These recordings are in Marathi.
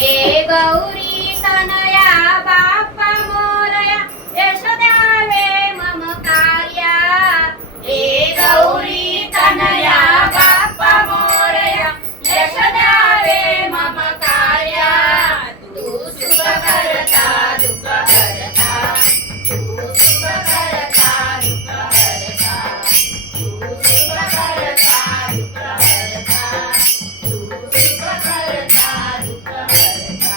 हे गौरी तनया बाप्पा मोरया यश द्यावे मम कार्या हे गौरी तनया बाप्पा मोरया यश द्यावे मम कार्या तू सुख करता दुःख हरता तू सुख करता दुःख हरता तू सुख करता दुःख हरता तू सुख करता दुःख हरता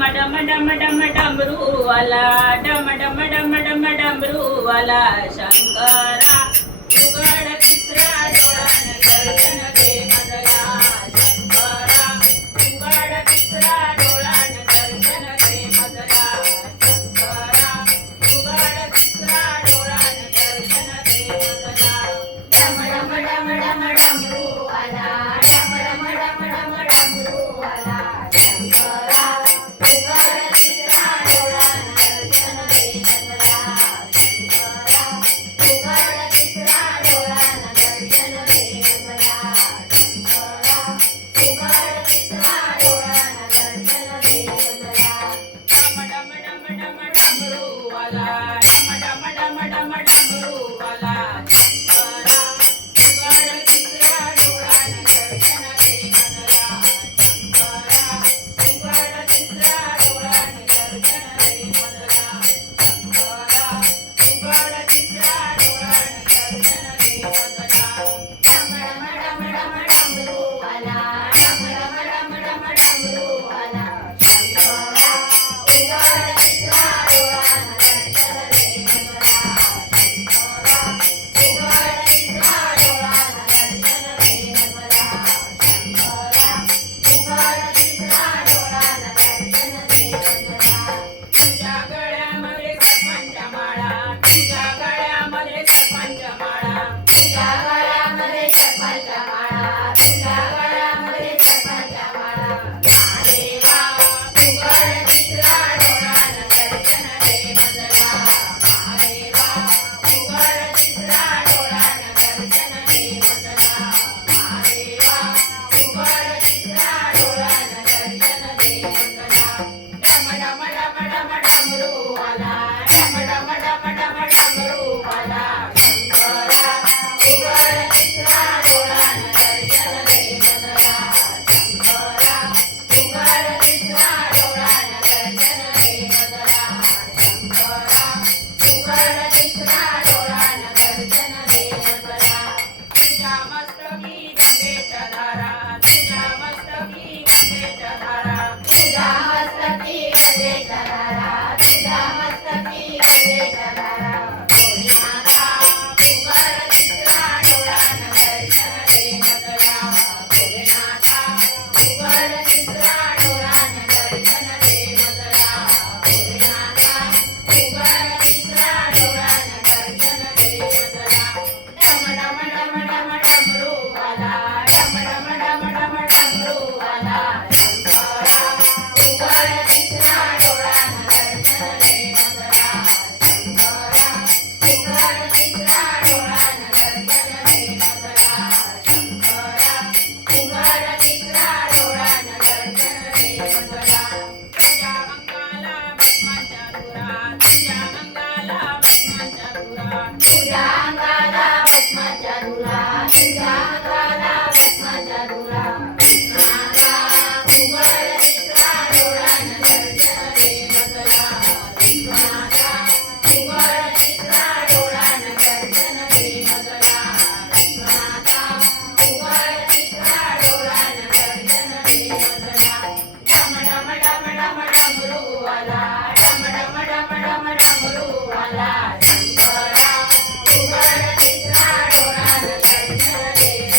डम डम डम डम डमरूवाला डम डम डम डम डमरूवाला शंकरा उघड तिसरा डोळा न दर्शन दे मजला शंकरा उघड तिसरा डोळा न दर्शन दे मजला शंकरा उघड तिसरा डोळा न दर्शन दे मजला डम डम डम डम डमरूवाला डम डम डम डम डमरूवाला शंकरा उघड तिसरा डोळा न दर्शन दे मजला शंकरा उघड तिसरा डोळा न दर्शन दे मजला शंकरा उघड तिसरा डोळा न दर्शन दे मजला डम डम डम डम डमरूवाला डम डम डम डम डमरूवाला शंकरा उघड तिसरा डोळा न दर्शन दे मजला शंकरा उघड तिसरा डोळा न दर्शन दे मजला शंकरा उघड तिसरा डोळा न दर्शन दे मजला डम डम डम डम डमरूवाला डम डम डम डम डमरूवाला शंकरा उघड तिसरा डोळा न दर्शन दे मजला शंकरा उघड तिसरा डोळा न दर्शन दे मजला शंकरा उघड तिसरा डोळा न दर्शन दे मजला तुझ्या गळ्यामध्ये सरपंच माळा तुझ्या गळ्यामध्ये सरपंच माळा तुझ्या गळ्यामध्ये सरपंच माळा तुझ्या गळ्यामध्ये सरपंच माळा महादेवा उघड तिसरा डोळा न दर्शन दे मजला महादेवा उघड तिसरा डोळा न दर्शन दे मजला महादेवा उघड तिसरा डोळा न दर्शन दे मजला डम डम डम डम डमरूवाला डम डम डम डम डमरूवाला शंकरा उघड तिसरा डोळा न दर्शन दे मजला शंकरा उघड तिसरा डोळा न दर्शन दे मजला शंकरा उघड तिसरा डोळा न दर्शन दे मजला तुझ्या मस्तकी गंगेच्या धारा तुझ्या मस्तकी गंगेच्या धारा तुझ्या मस्तकी गंगेच्या धारा तुझ्या मस्तकी गंगेच्या धारा भोलेनाथा उघड तिसरा डोळा न दर्शन दे मजला भोलेनाथा उघड तिसरा डोळा न दर्शन दे मजला भोलेनाथा उघड तिसरा डोळा न दर्शन दे मजला डम डम डम डम डमरूवाला डम डम डम डम डमरूवाला शंकरा उघड तिसरा डोळा न दर्शन दे मजला शंकरा उघड तिसरा डोळा न दर्शन दे मजला शंकरा उघड तिसरा डोळा न दर्शन दे मजला तुझ्या अंगाला भस्माच्या धुरा तुझ्या अंगाला भस्माच्या धुरा तुझ्या अंगाला भस्माच्या धुरा तुझ्या अंगाला भस्माच्या धुरा कृष्णाला उघड तिसरा डोळा न दर्शन दे मजला कृष्णाला उघड तिसरा डोळा न दर्शन दे मजला कृष्णाला उघड तिसरा डोळा न दर्शन दे मजला डम डम डम डम डमरूवाला डम डम डम डम डमरूवाला शंकरा उघड तिसरा डोळा न दर्शन दे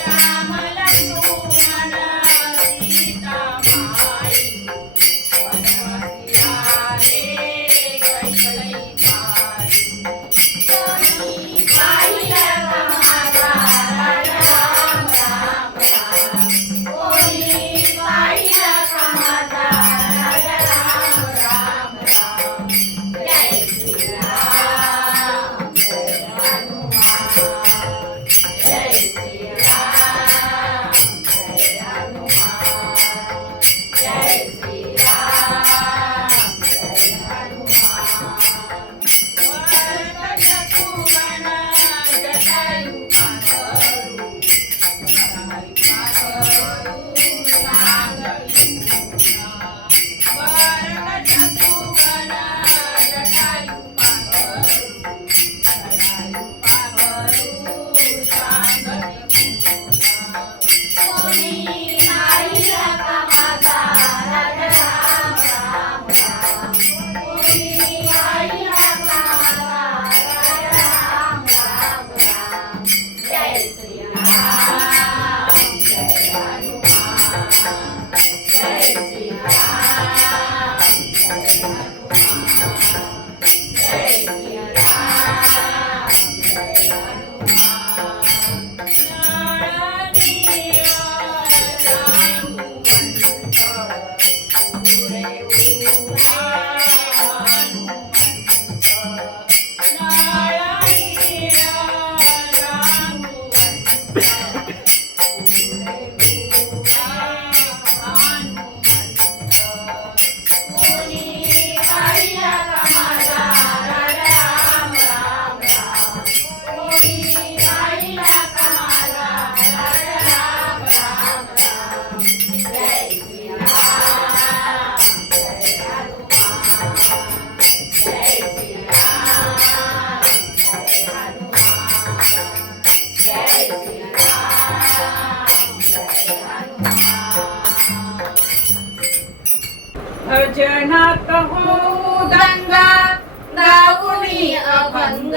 राम लक्ष्मण सीता माई वनवासी आले कैकलई माई कोणी पाहिलं का माझा राम राम राम कोणी पाहिलं का माझा राम राम राम जय श्रीराम जय हनुमान जय श्रीराम जय हनुमान जय श्रीराम जय हनुमान कोणी पाहिलं का माझा राम राम राम कोणी पाहिलं का माझा राम राम राम जय श्रीराम जय हनुमान जय श्रीराम जय हनुमान जय श्रीराम जय हनुमान कोणी पाहिलं का माझा राम राम राम कोणी पाहिलं का माझा राम राम राम जय श्रीराम जय हनुमान जय श्रीराम जय हनुमान जय श्रीराम जय हनुमान भजनात हो दंगा गाऊनी अभंग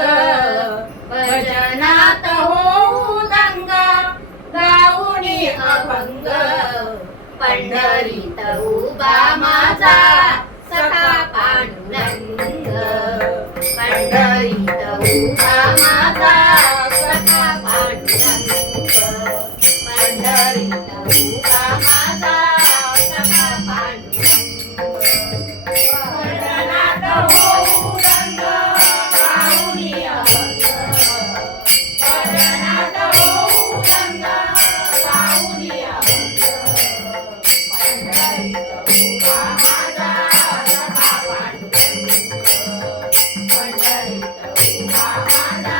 भजनात हो दंगा गाऊनी अभंग पंढरीत उभा माझा सखा पांडुरंग पंढरीत उभा माझा सखा पांडुरंग पंढरीत उभा माझा सखा पांडुरंग भजनात होऊ रंग गाऊनी अभंग भजनात होऊ रंग गाऊनी अभंग पंढरीत उभा माझा सखा पांडुरंग पंढरीत उभा माझा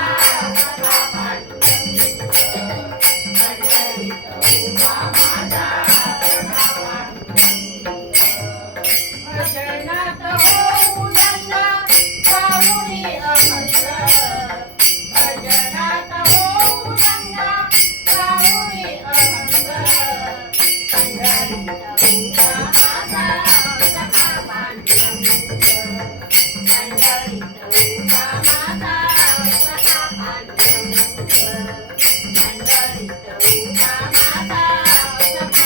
सखा पांडुरंग पंढरीत उभा माझा सखा पांडुरंग भजनात होऊ दंगा गाऊनी अभंग भजनात होऊ दंगा गाऊनी अभंग पंढरीत उभा माझा सखा पांडुरंग पंढरीत उभा माझा सखा पांडुरंग पंढरीत उभा माझा सखा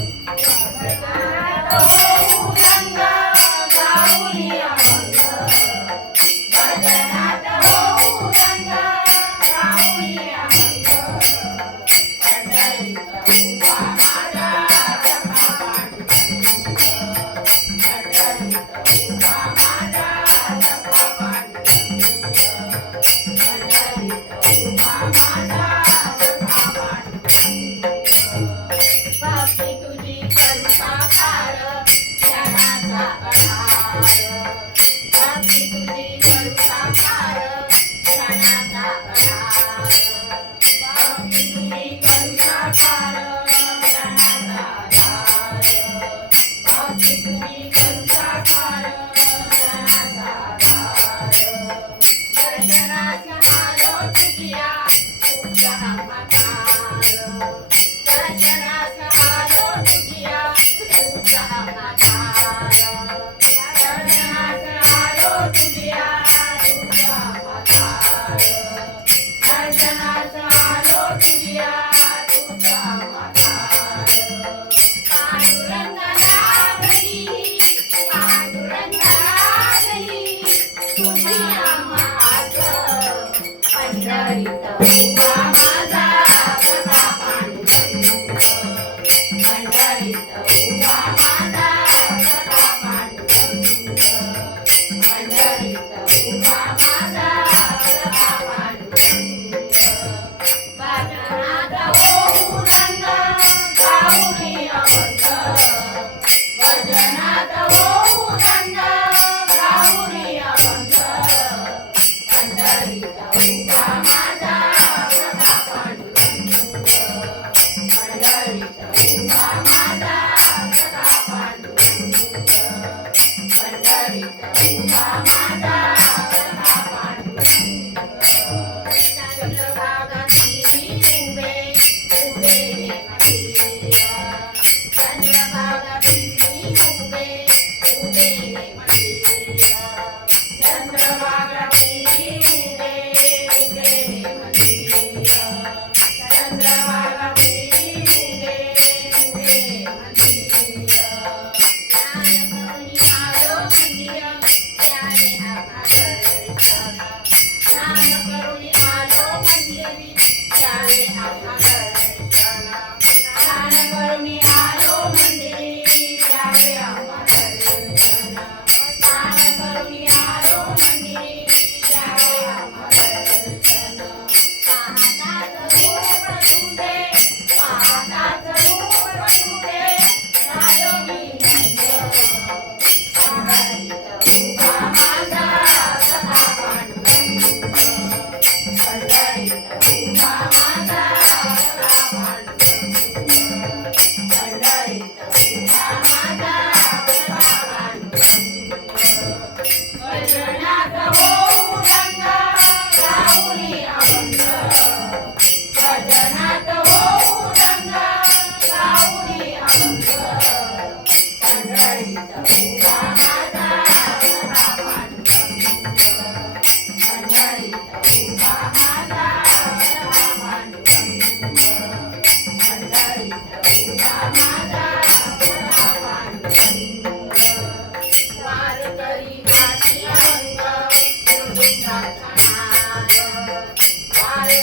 पांडुरंग भजनात होऊ रंग गाऊनी अभंग भजनात होऊ रंग गाऊनी अभंग पंढरीत उभा माझा सखा पांडुरंग पंढरीत उभा माझा सखा पांडुरंग पंढरीत उभा माझा सखा पांडुरंग भक्ती तुझी करू साकार ज्ञानाचा आधार भक्ती तुझी करू साकार ज्ञानाचा आधार भक्ती तुझी करू साकार ज्ञानाचा आधार भक्ती तुझी करू साकार ज्ञानाचा आधार दर्शनास आलो तुझिया तुझ्या मातार दर्शनास आलो तुझिया तुझ्या मातार दर्शनास आलो तुझिया तुझ्या मातार पंढरीत उभा माझा सखा पांडुरंग पंढरीत उभा माझा सखा पांडुरंग पंढरीत उभा माझा सखा पांडुरंग भजनात होऊ रंग गाऊनी अभंग भजनात होऊ रंग गाऊनी अभंग पंढरीत उभा माझा सखा पांडुरंग पंढरीत उभा माझा सखा पांडुरंग पंढरीत उभा माझा सखा पांडुरंग चंद्रभागाची उभे उभे मंदिर चंद्रभागाची उभे उभे मंदिर चंद्रभागाची उभे उभे मंदिर चंद्रभागाची उभे उभे मंदिर स्नान करून आलो मंदिरी त्यावे आम्हा दर्शन स्नान करून आलो मंदिरी त्यावे आम्हा दर्शन स्नान करून आलो मंदिरी त्यावे आम्हा दर्शन पाहताच रूप तुझे पाहताच रूप तुझे झालो मी धन्य पंढरीत उभा माझा सखा पांडुरंग पंढरीत उभा माझा सखा पांडुरंग पंढरीत उभा माझा सखा पांडुरंग भजनात होऊ रंग गाऊनी अभंग भजनात होऊ रंग गाऊनी अभंग पंढरीत उभा माझा सखा पांडुरंग पंढरीत उभा माझा सखा पांडुरंग पंढरीत उभा माझा सखा पांडुरंग वारकरी गाती अंग मृदुंगाचा नाद वारकरी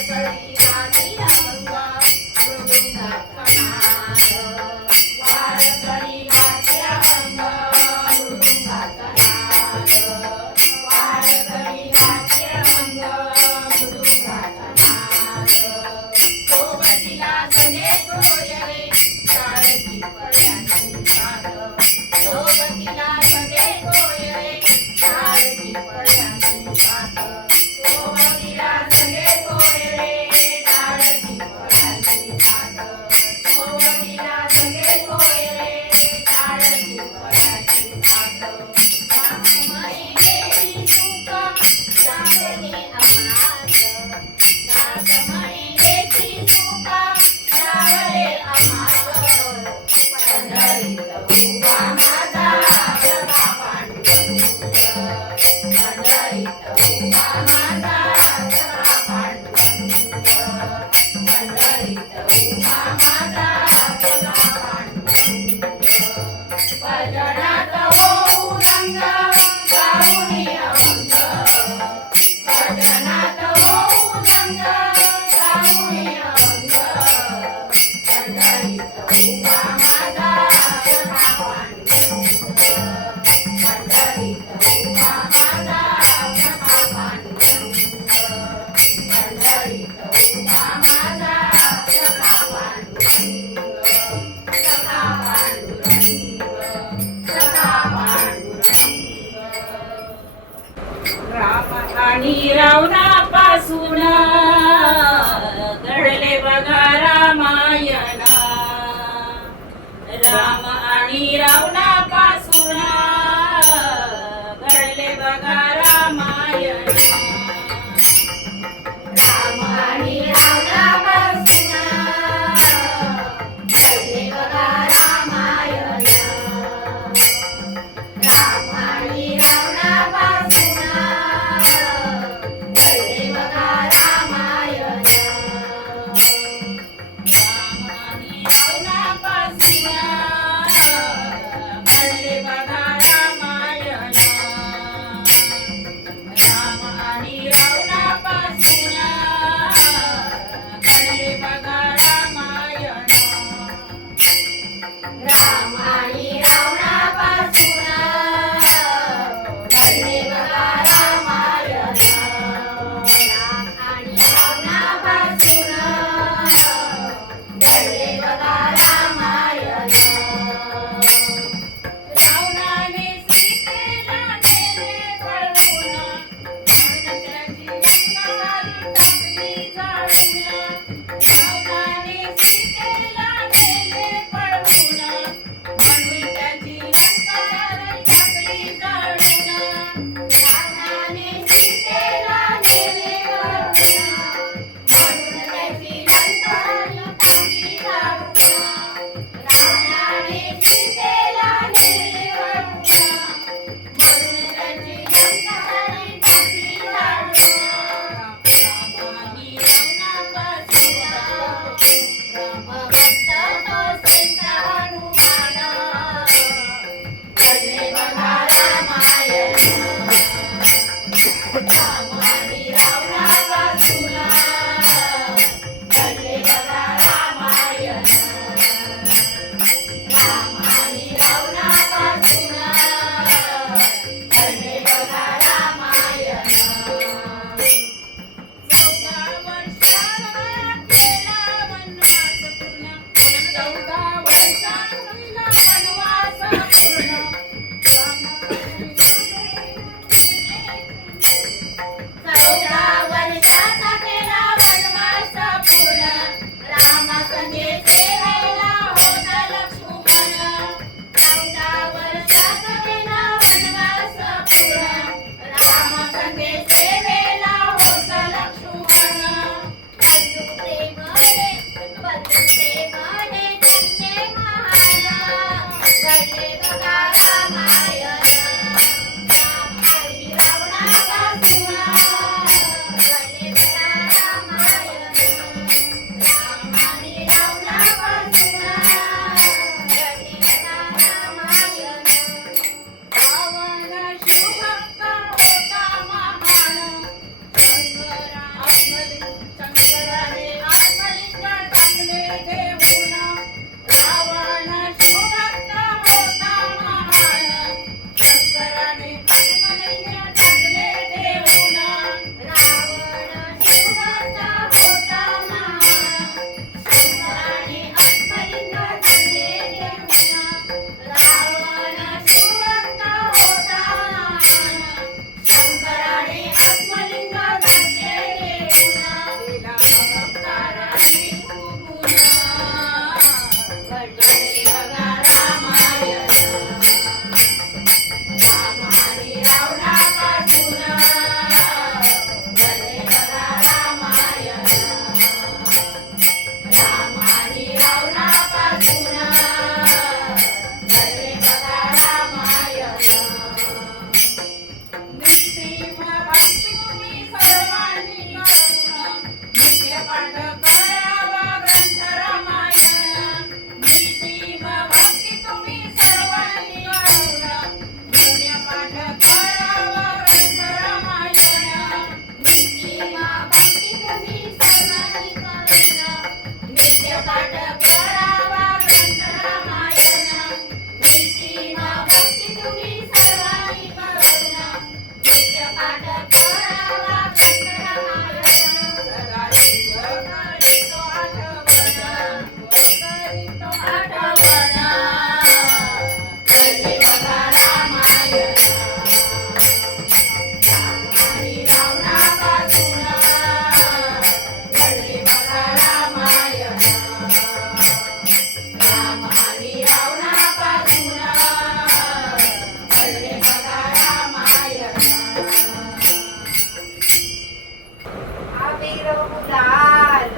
अबीर गुलाल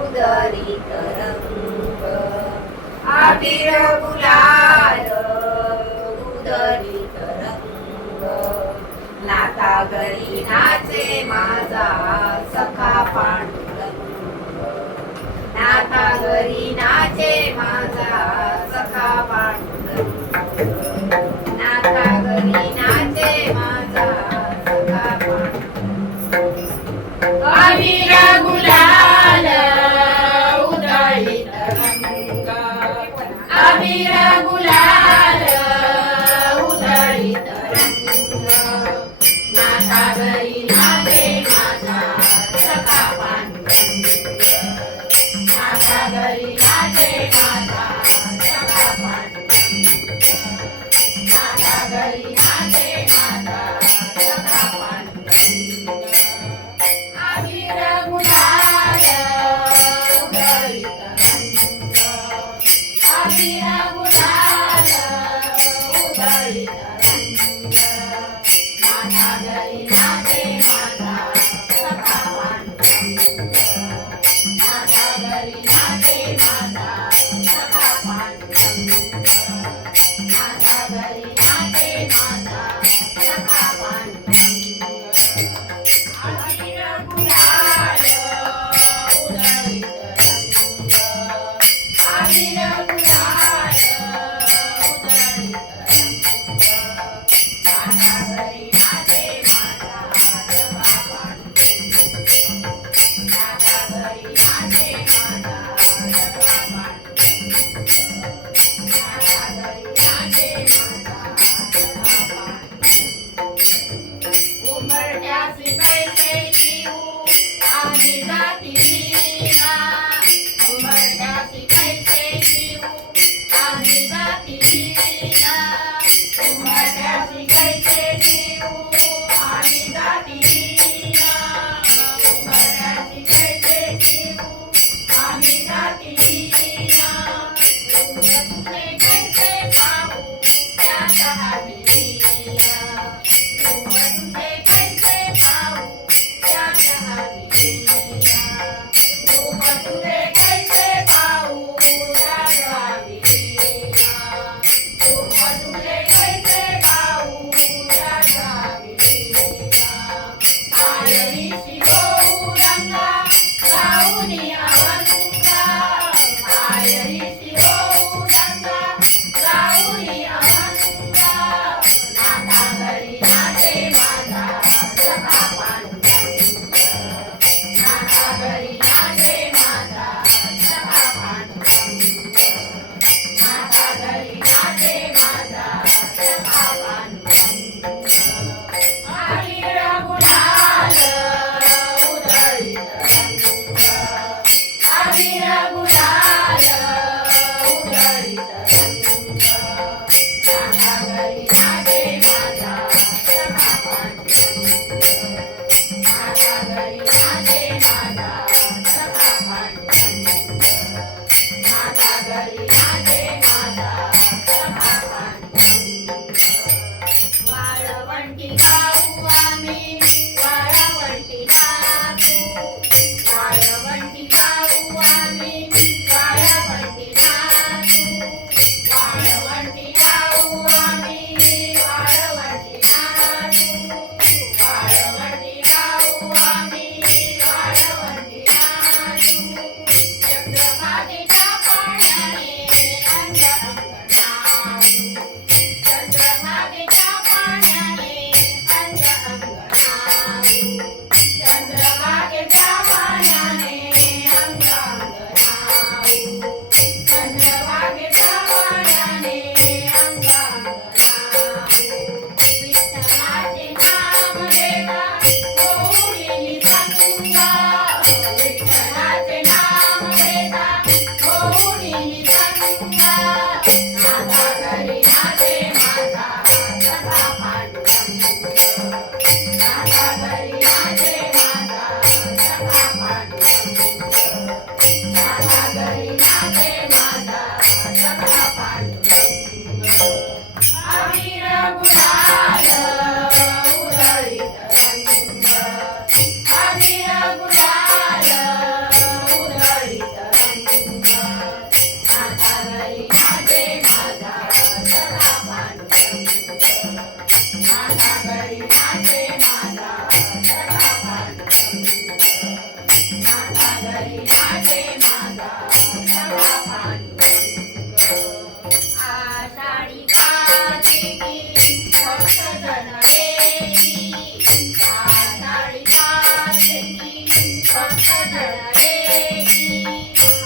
उधळीत रंग अबीर गुलाल उधळीत रंग नाता घरी नाचे माझा सखा पांडुरंग नाता घरी नाचे माझा सखा पांडुरंग नाता घरी नाचे माझा सखा पांडुरंग अबीर गुलाल उधळीत रंग अबीर गुलाल उधळीत रंग नाता घरी नाचे माझा सखा पांडुरंग नाता घरी नाचे माझा सखा पांडुरंग नाता घरी नाचे माझा सखा पांडुरंग अबीर गुलाल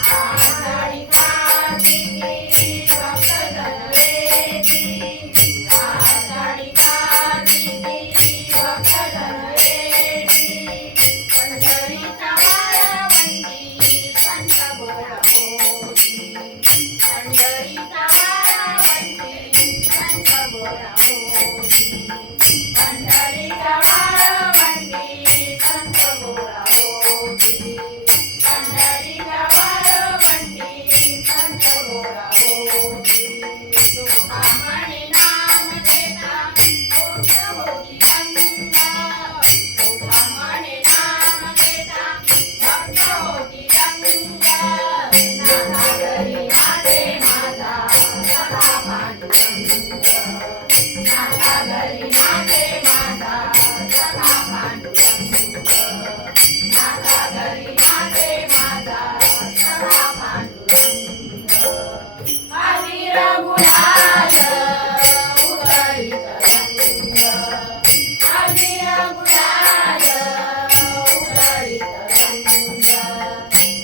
आषाढी कार्तिकी भक्तजन येती आषाढी कार्तिकी भक्तजन येती पंढरीच्या वाळवंटी संत गोळा होती पंढरीच्या वाळवंटी संत गोळा होती पंढरीच्या वाळवंटी संत गोळा होती पंढरीच्या वाळवंटी संत गोळा होती तुकामणी नाम घेता भक्त होती गंगा तुकामणी नाम घेता भक्त होती गंगा नाथा घरी नाचे माझा सखा पांडुरंग नाथा घरी नाचे माझा सखा पांडुरंग नाथा घरी नाचे माझा सखा पांडुरंग हरी रघुनाथ उधळीत रंग हरी रघुनाथ उधळीत रंग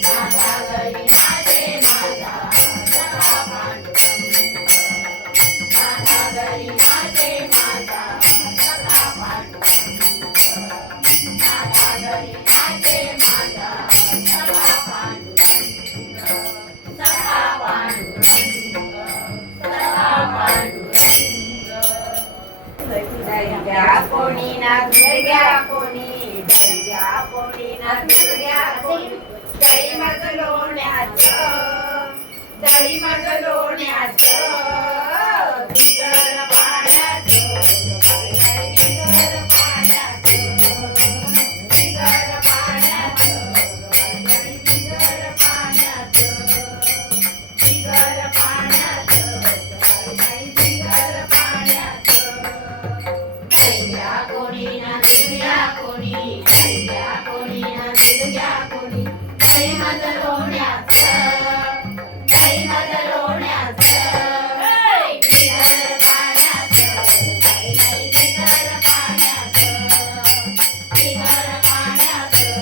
नाथा घरी नाचे माझा सखा पांडुरंग नाथा घरी नाचे माझा सखा पांडुरंग नाथा घरी नाचे माझा सखा पांडुरंग सखा पांडुरंग सखा पांडुरंग दर्ग्या कोणी ना दुर्ग्या कोणी दर्ग्या कोणी ना दुर्ग्या कोणी दळी माझ लोण्याचं बिगर पाण्याचं बिगर पाण्याचं बिगर पाण्याचं बिगर पाण्याचं बिगर पाण्याचं बिगर पाण्याचं दर्ग्या कोणी ना दुर्ग्या कोणी दर्ग्या कोणी ना दुर्ग्या कोणी दळी माझ लोण्याचं दळी माझ लोण्याचं बिगर पाण्याचं बिगर पाण्याचं बिगर पाण्याचं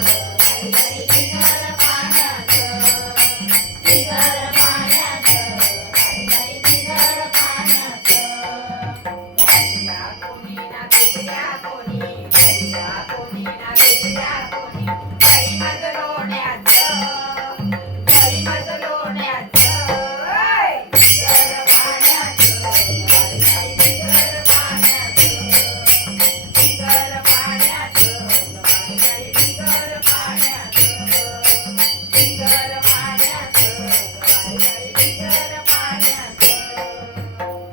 बिगर पाण्याचं बिगर पाण्याचं बिगर पाण्याचं दर्ग्या कोणी ना दुर्ग्या कोणी दर्ग्या कोणी ना दुर्ग्या कोणी दळी माझ लोण्याचं दळी माझ लोण्याचं बिगर पाण्याचं बिगर पाण्याचं बिगर पाण्याचं बिगर पाण्याचं बिगर पाण्याचं बिगर पाण्याचं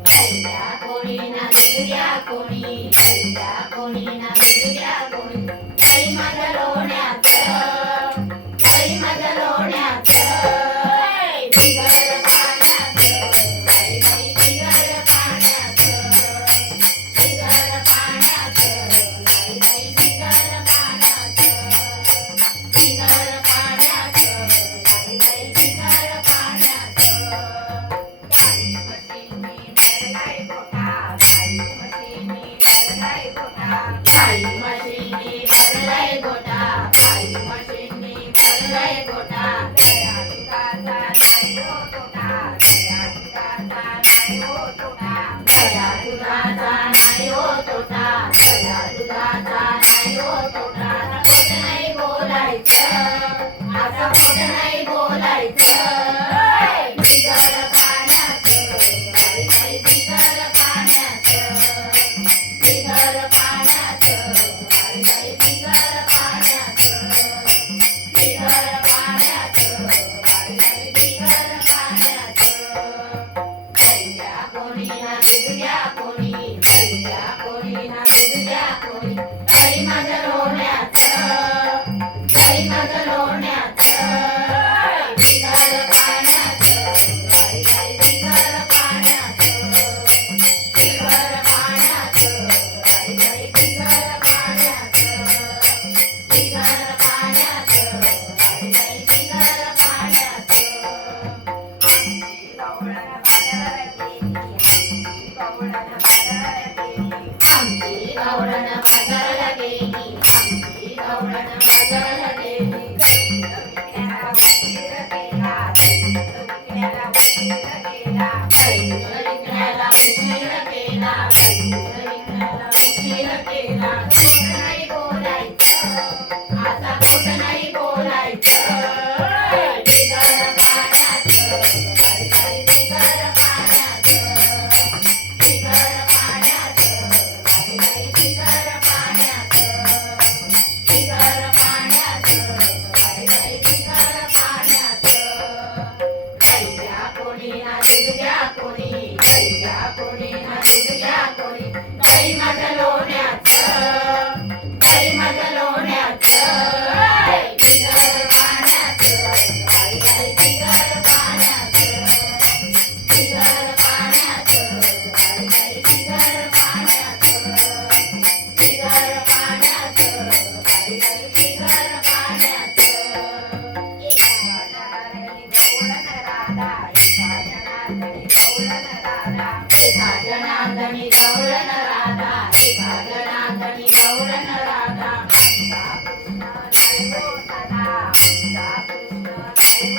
दर्ग्या कोणी ना दुर्ग्या कोणी दर्ग्या कोणी ना दुर्ग्या कोणी दळी माझ लोण्याचं दळी माझ लोण्याचं बिगर पाण्याचं बिगर पाण्याचं बिगर पाण्याचं बिगर पाण्याचं बिगर पाण्याचं बिगर पाण्याचं गाई म्हशींनी भरलाय गोठा गाई म्हशींनी भरलाय गोठा गाई म्हशींनी भरलाय गोठा गाई म्हशींनी भरलाय गोठा दया दुधाचा नाही हो तोटा दया दुधाचा नाही हो तोटा दया दुधाचा नाही हो तोटा दया दुधाचा नाही हो तोटा आता खोट नाही बोलायचं आता खोट नाही बोलायचं बिगर पाण्याचं बिगर पाण्याचं बिगर पाण्याचं बिगर पाण्याचं बिगर पाण्याचं बिगर पाण्याचं दर्ग्या कोणी ना दुर्ग्या कोणी दर्ग्या कोणी ना दुर्ग्या कोणी दळी माझ लोण्याचं दळी माझ लोण्याचं बिगर पाण्याचं बिगर पाण्याचं बिगर पाण्याचं बिगर पाण्याचं बिगर पाण्याचं बिगर पाण्याचं आमची गवळण बाजाराला गेली आमची गवळण बाजाराला गेली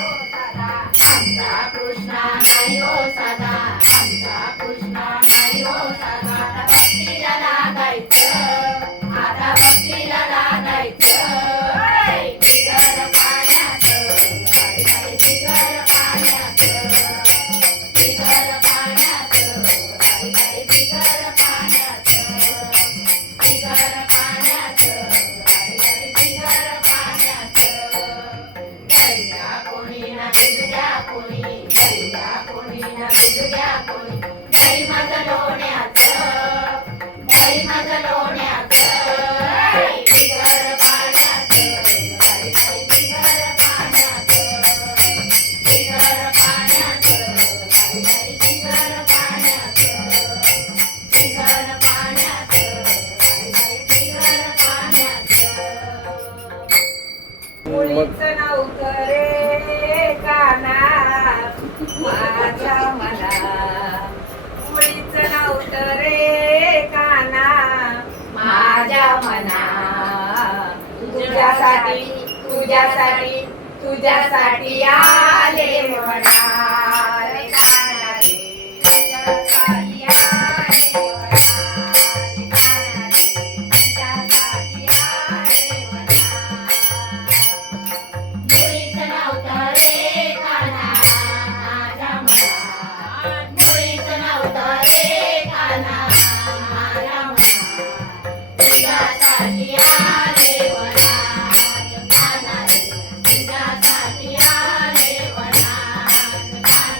आमचा कृष्ण नाही हो साधा आमचा कृष्ण नाही हो साधा आता भक्तीला लागायचं आता भक्तीला लागायचं बिगर पाण्याचं बिगर पाण्याचं बिगर पाण्याचं बिगर पाण्याचं बिगर पाण्याचं बिगर पाण्याचं घ्या कोणी ना बिगड्या कोणी घ्या कोणी ना बिगड्या कोणी बाई माझं लोण्याचं बाई माझं लोण्याचं बिगर पाण्याचं बिगर पाण्याचं बिगर पाण्याचं बिगर पाण्याचं बिगर पाण्याचं बिगर पाण्याचं मुलीचं नव्हतं रे काना माझ्या मना मुलीचं नव्हतं रे काना माझ्या मना तुझ्यासाठी तुझ्यासाठी तुझ्यासाठी आले म्हणा रे काना रे तुझ्यासाठी आले म्हणा रे काना रे तुझ्यासाठी आले म्हणा मुलीचं नव्हतं रे काना माझ्या मना मुलीचं नव्हतं रे काना माझ्या मना तुझ्यासाठी आले वना काना रे तुझ्यासाठी आले वना काना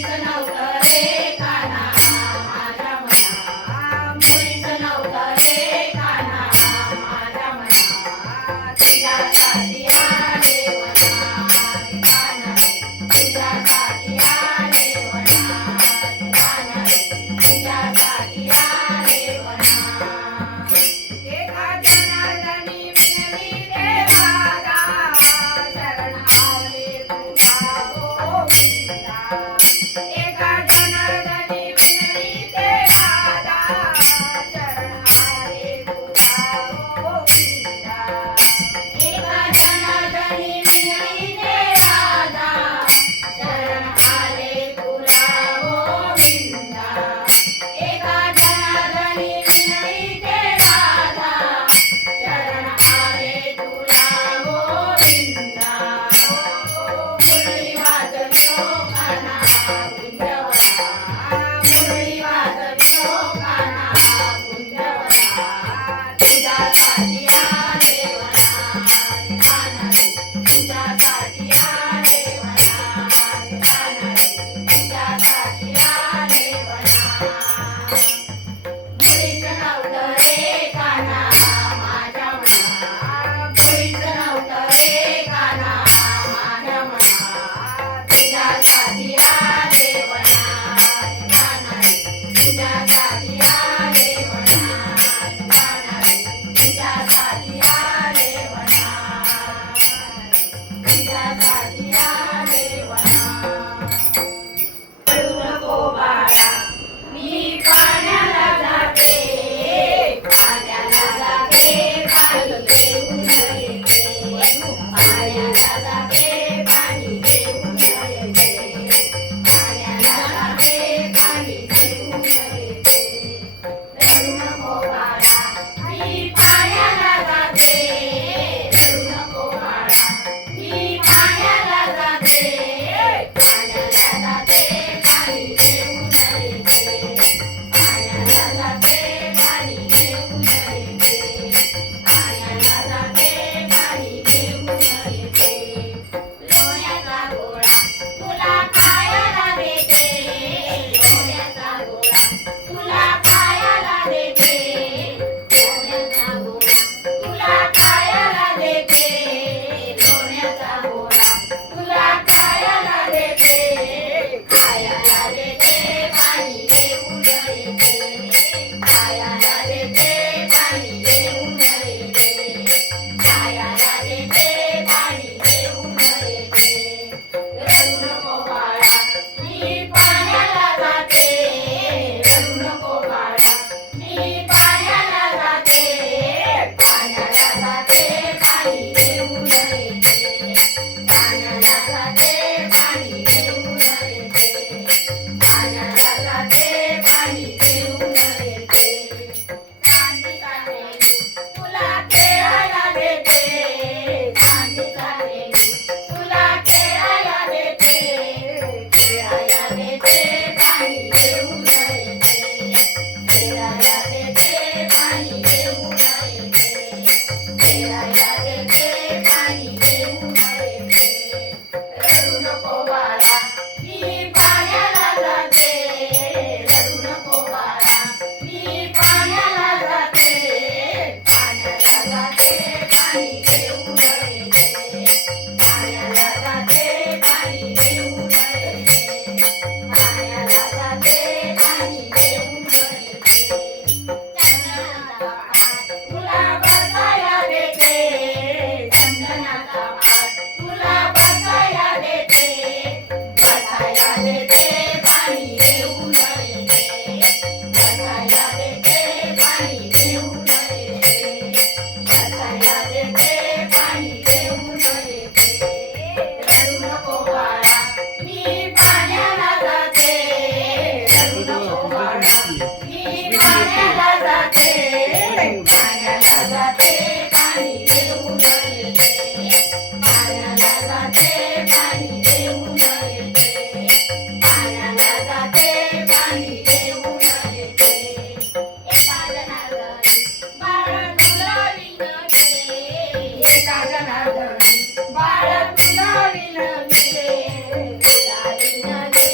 मुळीच नव्हतं रे काना माझ्या मना मुळीच नव्हतं रे काना माझ्या मना तुझ्यासाठी आले वनात काना तुझ्यासाठी आले वनात काना तुझ्यासाठी आले वनात एका जनार्दनी विनवी देवादा शरण आले तुझा गोविंदा एका जनार्दनी विनवी देवादा शरण आले तुझा गोविंदा एका जनार्दनी विनवी दे राधा शरण आले तुला गोविंदा एका जनार्दनी विनवी दे राधा शरण आले तुला गोविंदा मुरली वाजवितो काना कुंजवरा मुरली वाजवितो काना कुंजवरा तुझ्यासाठी आले वनात काना तुझ्यासाठी आले वनात काना तुझ्यासाठी आले वनात मुळीच नव्हतं रे काना माझ्या मना मुळीच नव्हतं रे काना माझ्या मना तुझ्यासाठी आले वनात काना तुझ्यासाठी आले वनात काना तुझ्यासाठी आले वनात तुझ्यासाठी आले वनात रडू नको बाळा मी पाण्याला जाते पाण्याला जाते पाणी घेऊन येते पाण्याला जाते पाणी घेऊन येते पाण्याला जाते पाणी घेऊन येते रडू नको बाळा मी पाण्याला जाते रडू नको बाळा मी पाण्याला जाते पाण्याला जाते पाणी घेऊन येते पाण्याला जाते पाणी घेऊन येते पाण्याला जाते पाणी घेऊन येते लोण्याचा गोळा तुला खायला देते लोण्याचा गोळा तुला खायला देते लोण्याचा गोळा तुला खायला देते लोण्याचा गोळा तुला खायला देते खायला देते पाणी घेऊन येते खायला देते पाणी घेऊन येते खायला देते पाणी घेऊन येते रडू नको बाळा मी पाण्याला जाते रडू नको बाळा मी पाण्याला जाते पाण्याला जाते पाणी घेऊन येते पाण्याला जाते पाणी घेऊन येते पाण्याला जाते पाणी घेऊन येते चांदी काढलेली तुला खेळायला देते चांदी काढलेली तुला खेळायला देते खेळायला देते पाणी घेऊन येते खेळायला देते पाणी घेऊन येते खेळायला देते पाणी घेऊन येते रडू नको बाळा मी पाण्याला जाते रडू नको बाळा मी पाण्याला जाते पाण्याला जाते पाणी घेऊन येते पाण्याला जाते पाणी घेऊन येते पाण्याला जाते पाणी घेऊन येते चंदनाचा हात तुला बसायला देते चंदनाचा हात तुला बसायला देते बसायला देते पाणी घेऊन येते बसायला देते पाणी घेऊन येते बसायला देते पाणी घेऊन येते रडू नको बाळा मी पाण्याला जाते रडू नको बाळा मी पाण्याला जाते पाण्याला जाते पाणी घेऊन येते पाण्याला जाते पाणी घेऊन येते पाण्याला जाते पाणी घेऊन येते एका जनार्दनी बाळ तुला विनवते एका जनार्दनी बाळ तुला विनविते तुला विनवते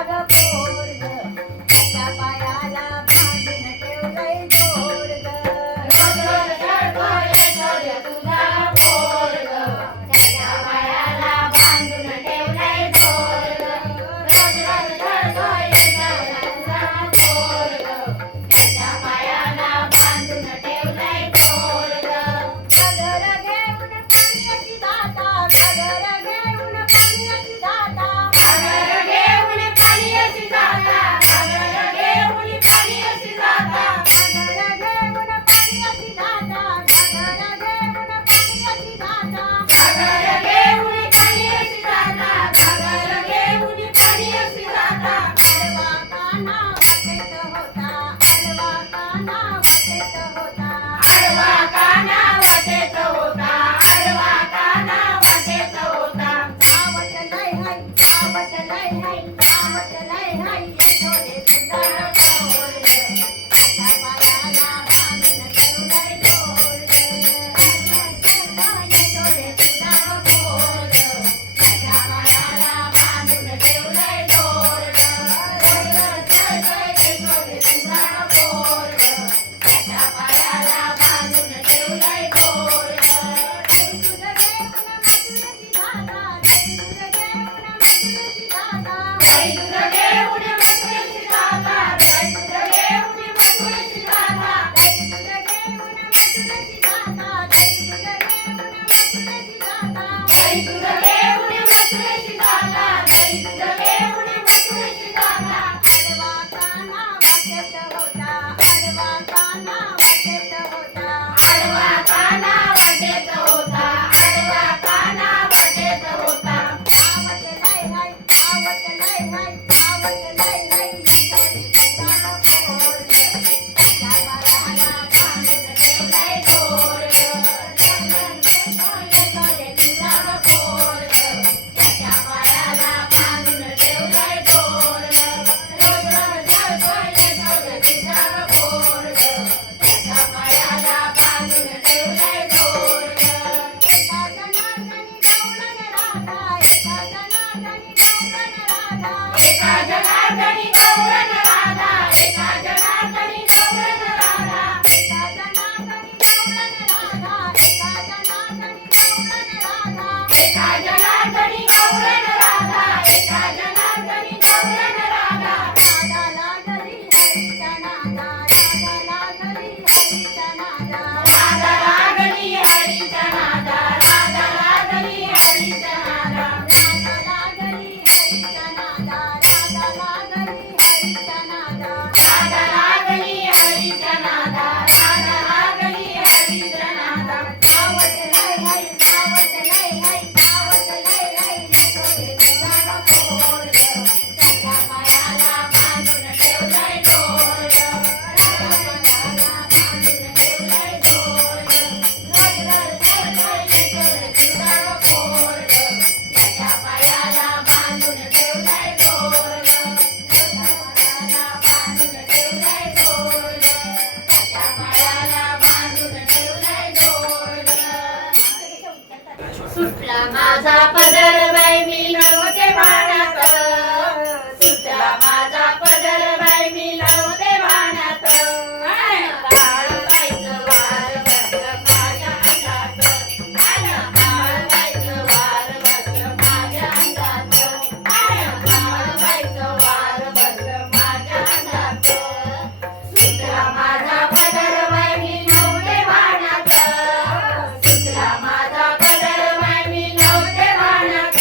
ग पोरग, त्याच्या पायाला बांधून ठेवलंय दोर ग. रोज रोज रडतोय यशोदे तुझा पोरग, त्याच्या पायाला बांधून ठेवलंय दोर ग. रोज रोज रडतोय यशोदे तुझा पोरग, त्याच्या पायाला बांधून ठेवलंय दोर ग. घागर घेऊन पाण्याची दाता, घागर घेऊन पाण्याची दाता, घागर घेऊन पाण्याची दाता, घागर घेऊन पाण्याची दाता, घागर घेऊन पाण्याची दाता, घागर घेऊन पाण्याची दाता, घागर घेऊन पाण्याची दाता, घागर घेऊन पाण्याची दाता. आडवा काना वाटेत होता, आडवा काना वाटेत होता, आडवा काना वाटेत होता, आडवा काना वाटेत होता. धावत लय हाय, धावत लय हाय, धावत लय हाय, यशोदे तुझा पोरग, त्याच्या पायाला बांधून ठेवलंय दोर ग. यशोदे तुझा पोरग, त्याच्या पायाला बांधून ठेवलंय दोर ग. रोज रोज रडतोय यशोदे तुझा पोरग, त्याच्या पायाला बांधून ठेवलंय दोर ग. जय तुझं घेऊन मथुरेची दाता, जय तुझं घेऊन मथुरेची दाता, जय तुझं घेऊन मथुरेची दाता, जय तुझं घेऊन मथुरेची दाता, जय तुझं घेऊन मथुरेची दाता, जय तुझं घेऊन मथुरेची दाता, जय तुझं घेऊन मथुरेची दाता, जय तुझं घेऊन मथुरेची दाता. आडवा काना वाटेत होता, आडवा काना वाटेत होता, आडवा काना वाटेत होता, आडवा काना वाटेत होता. धावत लय हाय, धावत लय हाय, धावत लय हाय, यशोदे तुझा पोरग, त्याच्या पायाला बांधून ठेवलंय दोर ग. यशोदे तुझा पोरग, त्याच्या पायाला बांधून ठेवलंय दोर ग. रोज रोज रडतोय यशोदे तुझा पोरग, त्याच्या पायाला बांधून ठेवलंय दोर ग. एका जनार्दनी गवळण राधा, एका जनार्दनी गवळण राधा, एका जनार्दनी गवळण राधा, एका जनार्दनी गवळण राधा, एका जनार्दनी गवळण राधा, एका जनार्दनी गवळण राधा, एका जनार्दनी गवळण राधा, एका जनार्दनी गवळण राधा. राधा लागली हरीच्या नादा, राधा लागली हरीच्या नादा, राधा लागली हरीच्या नादा, राधा लागली हरीच्या नादा, राधा लागली हरीच्या नादा, राधा लागली हरीच्या नादा, राधा लागली हरीच्या नादा, राधा लागली हरीच्या नादा. धावत लय हाय, धावत लय हाय, धावत लय हाय, यशोदे तुझा पोरग, त्याच्या पायाला बांधून ठेवलंय दोर ग. पायाला बांधून ठेवलंय दोर ग. रोज रोज रडतोय यशोदे तुझा पोरग, त्याच्या पायाला बांधून ठेवलंय दोर ग. पायाला बांधून ठेवलंय दोर ग, त्याच्या पायाला बांधून ठेवलंय दोर ग. सुटला माझा पदर बाई मी नव्हते भाण्यात, सुटला माझा पदर बाई मी नव्हते भाण्यात. काळूबाईचं वार भरलं माझ्या अंगात, काळूबाईचं वार भरलं माझ्या अंगात, काळूबाईचं वार भरलं माझ्या अंगात. सुटला माझा पदर बाई मी नव्हते भाण्यात, सुटला माझा पदर बाई मी नव्हते भाण्यात.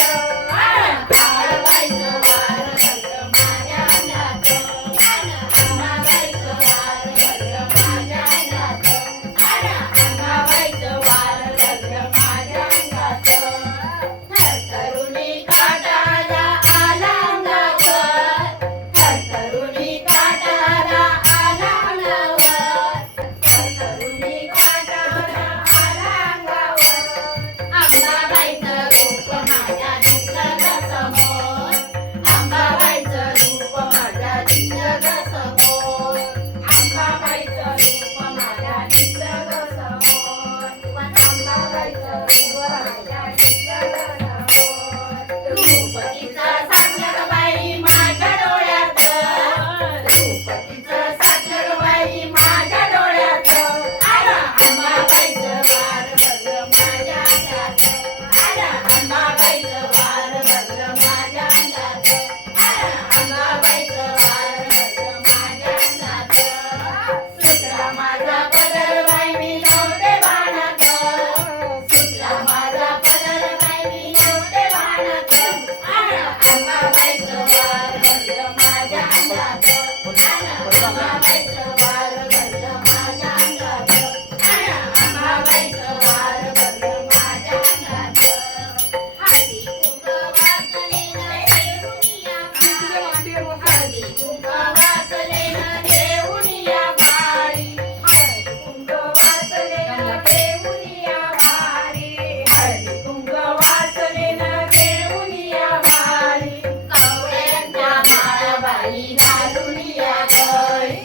फिरू हळदी कुंक वाचले न घेऊन या भारी हळदी कुंक वाचले न घेऊन या भारी हळदी कुंक वाचले न घेऊन या भारी कवड्यांच्या माळाबाई घालून या गळी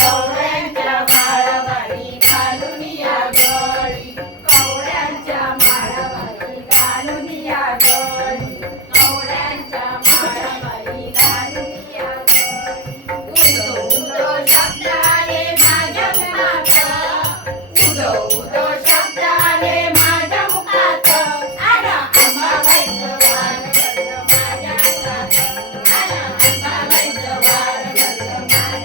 कवड्यांच्या माळाबाई घालून या गळी कवड्यांच्या माळाबाई घालून या गळी कवड्यांच्या माळाबाई घालून या गळी उदो उदो शब्द आले माझ्या मुखात उदो उदो शब्द आले माझ्या मुखात आला अंबाबाईचं वार घडलं माझ्या हातात आला अंबाबाईचं वार घडलं माझ्या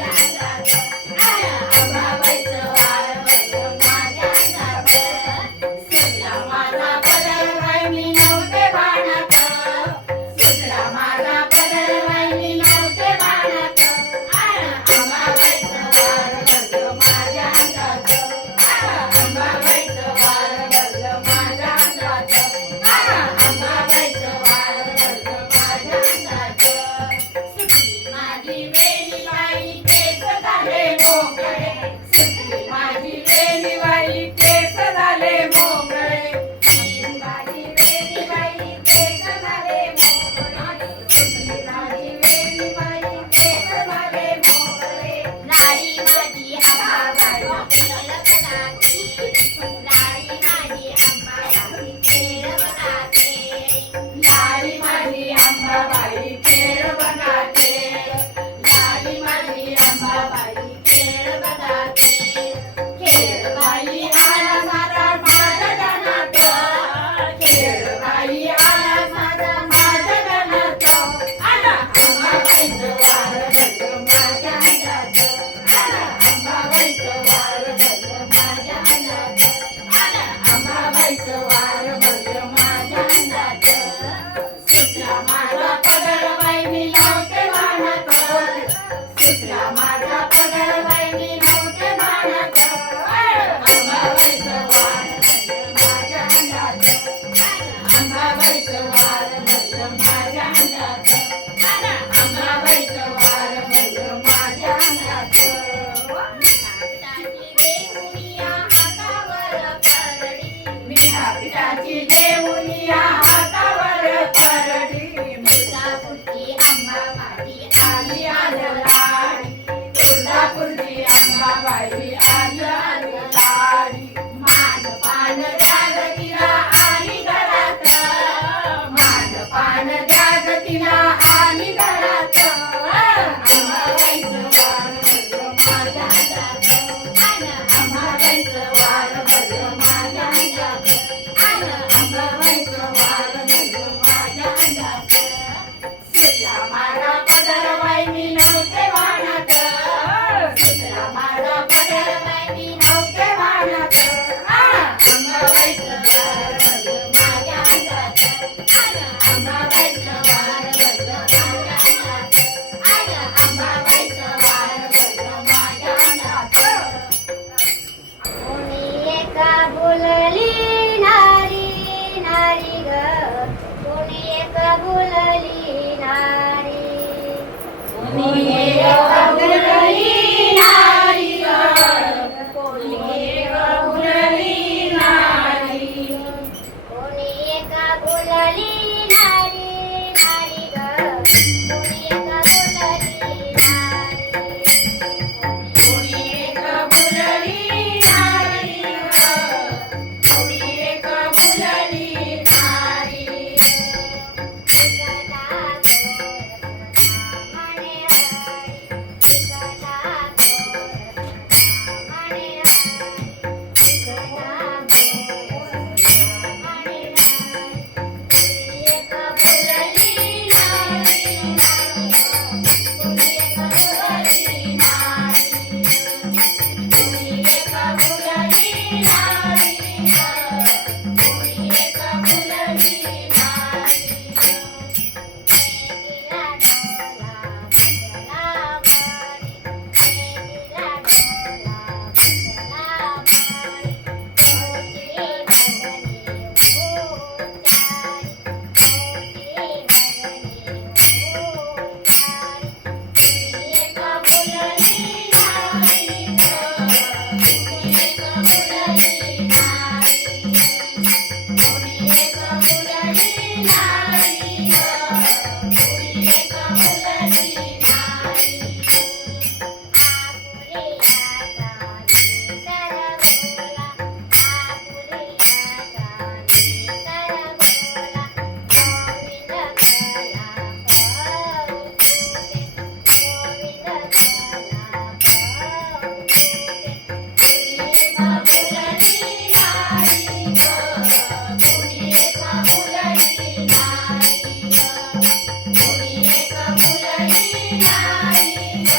नाही ग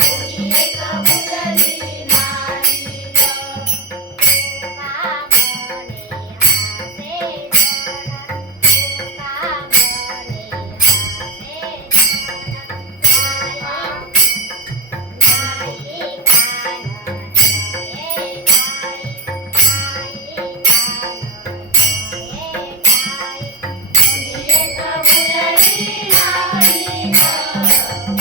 कोणी एक फुलली नाही ग कोणी एक फुलली नाही ग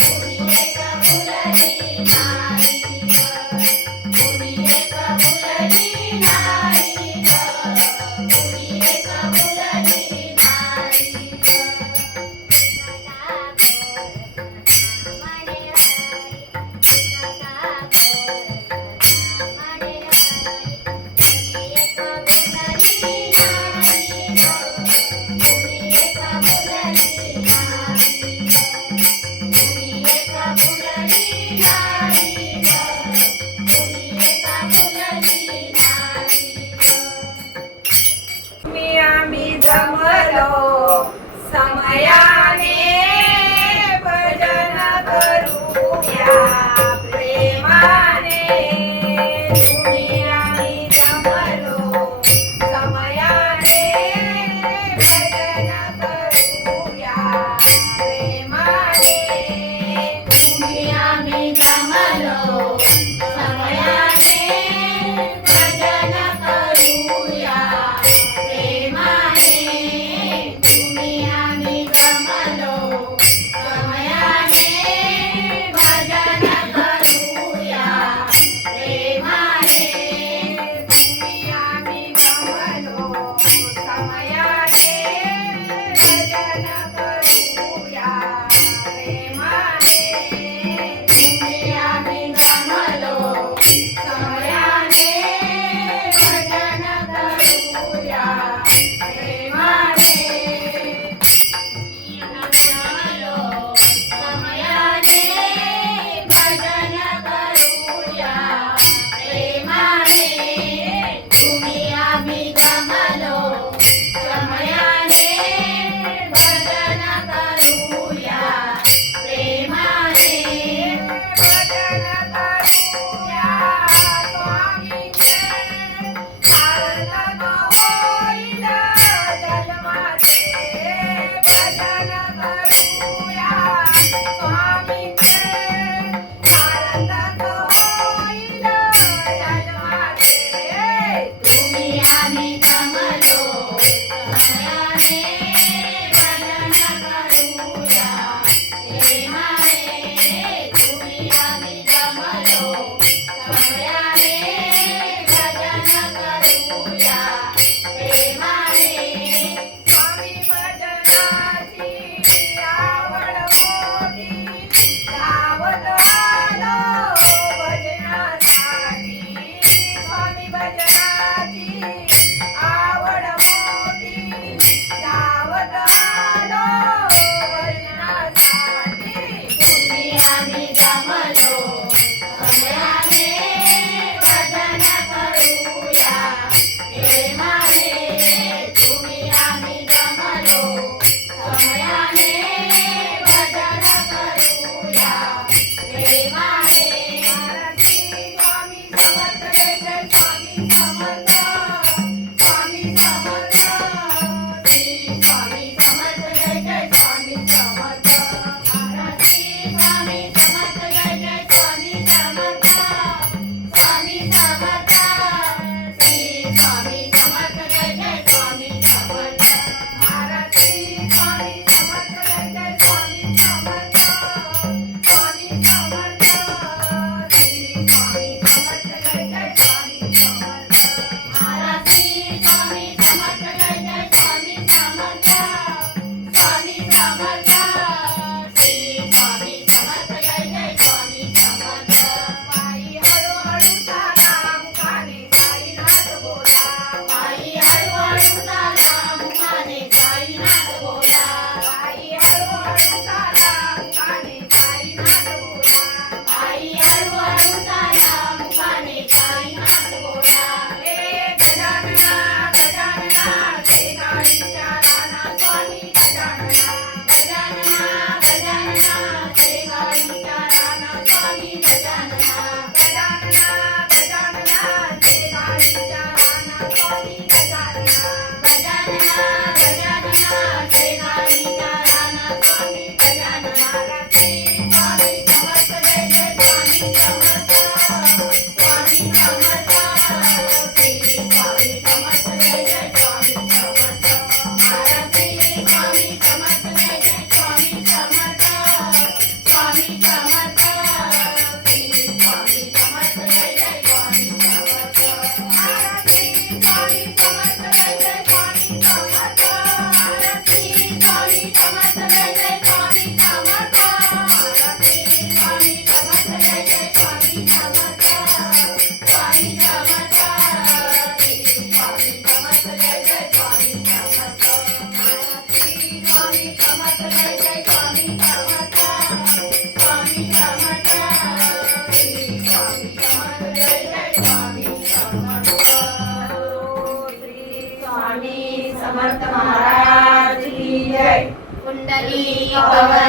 गणपती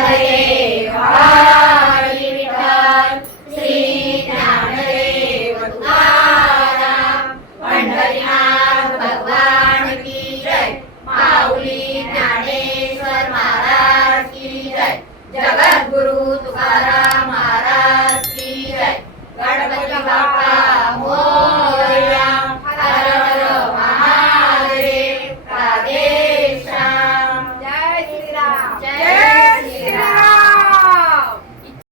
हरे